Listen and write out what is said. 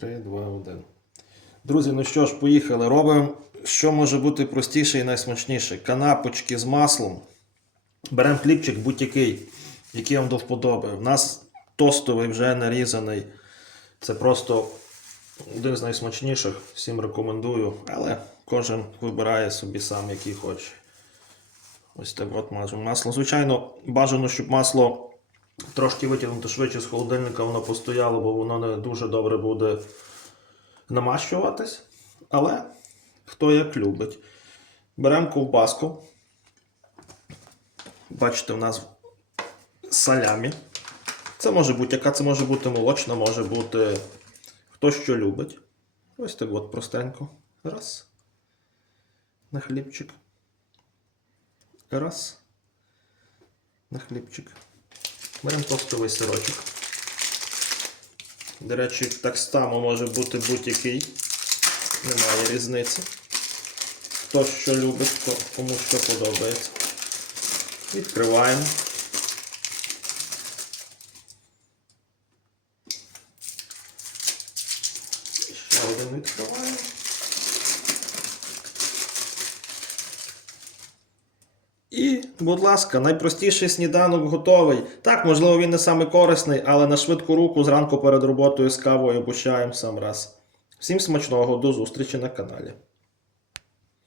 3, 2, 1. Друзі, ну що ж, поїхали. Робимо, що може бути простіше і найсмачніше. Канапочки з маслом. Беремо хлібчик будь-який, який вам до вподоби. У нас тостовий вже нарізаний. Це просто один з найсмачніших. Всім рекомендую. Але кожен вибирає собі сам, який хоче. Ось так от мажемо масло. Звичайно, бажано, щоб масло трошки витягнути швидше з холодильника, воно постояло, бо воно не дуже добре буде намащуватись. Але хто як любить. Беремо ковбаску. Бачите, у нас салямі. Це може бути, яка це може бути молочна, може бути хто що любить. Ось так от простенько. Раз. На хлібчик. Раз. На хлібчик. Беремо тостовий сирочок. До речі, так само може бути будь-який. Немає різниці. Хто що любить, хто, кому що подобається. Відкриваємо. Ще один відкриваємо. І, будь ласка, найпростіший сніданок готовий. Так, можливо, він не саме корисний, але на швидку руку зранку перед роботою з кавою обучаємо сам раз. Всім смачного, до зустрічі на каналі.